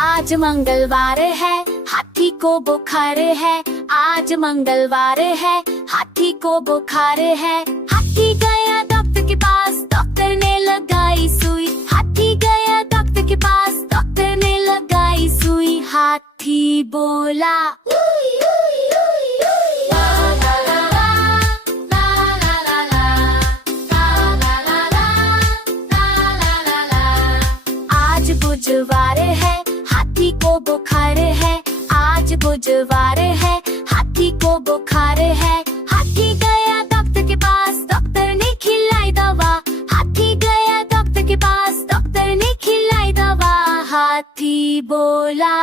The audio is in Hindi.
आज मंगलवार है, हाथी को बुखार है। आज मंगलवार है, हाथी को बुखार है। हाथी गया डॉक्टर के पास, डॉक्टर ने लगाई सुई। हाथी गया डॉक्टर के पास, डॉक्टर ने लगाई सुई। हाथी बोला आज बुधवार है, हाथी को बुखार है। आज बुधवार है, हाथी को बुखार है। हाथी गया डॉक्टर के पास, डॉक्टर ने खिलाई दवा। हाथी गया डॉक्टर के पास, डॉक्टर ने खिलाई दवा। हाथी बोला